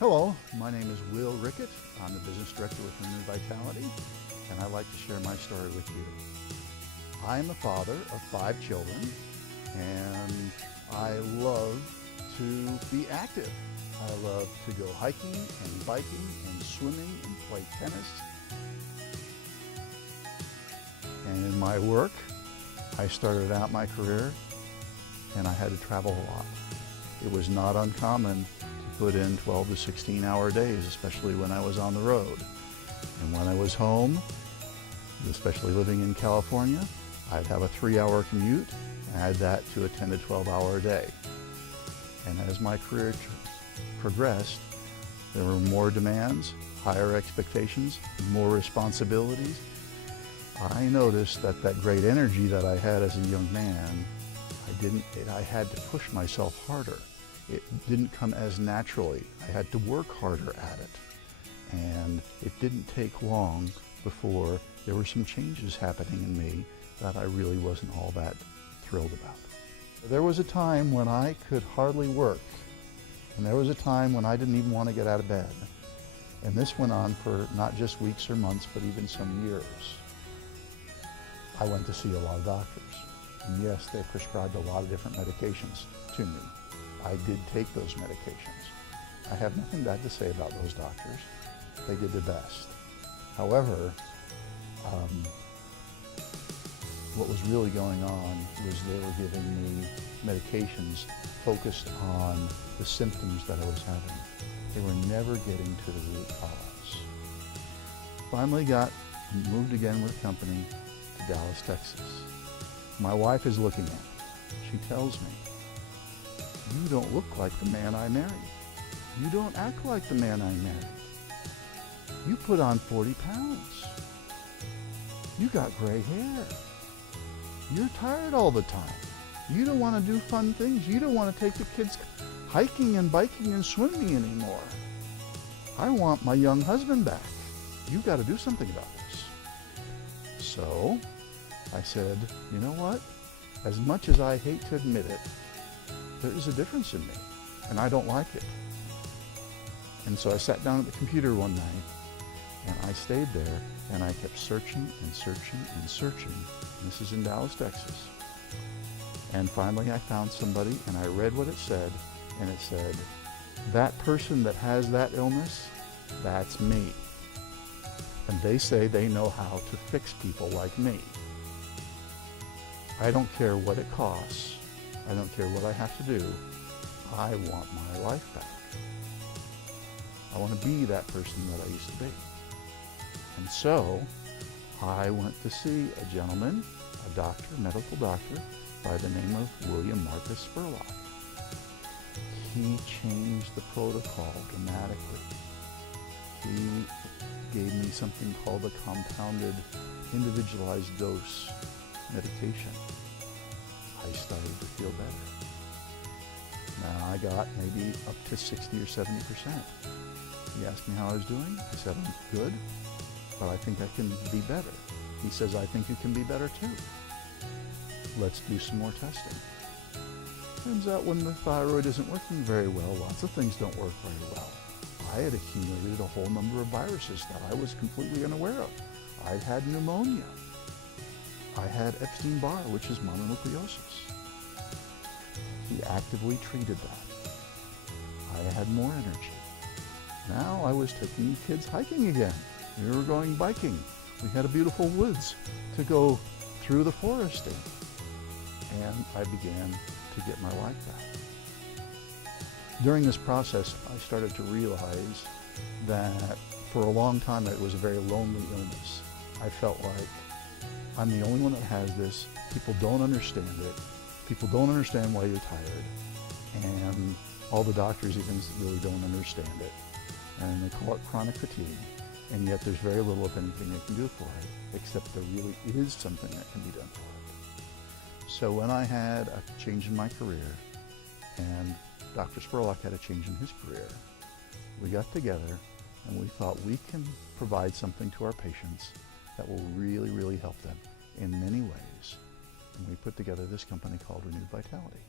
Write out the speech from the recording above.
Hello, my name is Will Rickett. I'm the business director with Renewed Vitality, and I'd like to share my story with you. I am the father of 5 children, and I love to be active. I love to go hiking and biking and swimming and play tennis. And in my work, I started out my career and I had to travel a lot. It was not uncommon put in 12 to 16 hour days, especially when I was on the road. And when I was home, especially living in California, I'd have a 3-hour commute, add that to a 10 to 12 hour day. And as my career progressed, there were more demands, higher expectations, more responsibilities. I noticed that that great energy that I had as a young man, I had to push myself harder. It didn't come as naturally. I had to work harder at it. And it didn't take long before there were some changes happening in me that I really wasn't all that thrilled about. There was a time when I could hardly work. And there was a time when I didn't even want to get out of bed. And this went on for not just weeks or months, but even some years. I went to see a lot of doctors. And yes, they prescribed a lot of different medications to me. I did take those medications. I have nothing bad to say about those doctors. They did their best. However, what was really going on was they were giving me medications focused on the symptoms that I was having. They were never getting to the root cause. Finally moved again with company to Dallas, Texas. My wife is looking at me. She tells me, "You don't look like the man I married. You don't act like the man I married. You put on 40 pounds. You got gray hair. You're tired all the time. You don't want to do fun things. You don't want to take the kids hiking and biking and swimming anymore. I want my young husband back. You've got to do something about this." So I said, you know what? As much as I hate to admit it, there is a difference in me, and I don't like it. And so I sat down at the computer one night, and I stayed there, and I kept searching and searching and searching. And this is in Dallas, Texas. And finally I found somebody, and I read what it said, and it said, "That person that has that illness, that's me. And they say they know how to fix people like me. I don't care what it costs. I don't care what I have to do. I want my life back. I want to be that person that I used to be." And so I went to see a gentleman, a doctor, medical doctor, by the name of William Marcus Spurlock. He changed the protocol dramatically. He gave me something called a compounded individualized dose medication. I started to feel better. Now I got maybe up to 60 or 70%. He asked me how I was doing. I said, "I'm good, but I think I can be better." He says, "I think you can be better too. Let's do some more testing." Turns out when the thyroid isn't working very well, lots of things don't work very well. I had accumulated a whole number of viruses that I was completely unaware of. I'd had pneumonia. I had Epstein-Barr, which is mononucleosis. He actively treated that. I had more energy. Now I was taking kids hiking again. We were going biking. We had a beautiful woods to go through the forest in. And I began to get my life back. During this process, I started to realize that for a long time it was a very lonely illness. I felt like I'm the only one that has this. People don't understand it. People don't understand why you're tired. And all the doctors even really don't understand it. And they call it chronic fatigue. And yet there's very little, if anything, they can do for it, except there really is something that can be done for it. So when I had a change in my career, and Dr. Spurlock had a change in his career, we got together and we thought we can provide something to our patients that will really, really help them in many ways. And we put together this company called Renewed Vitality.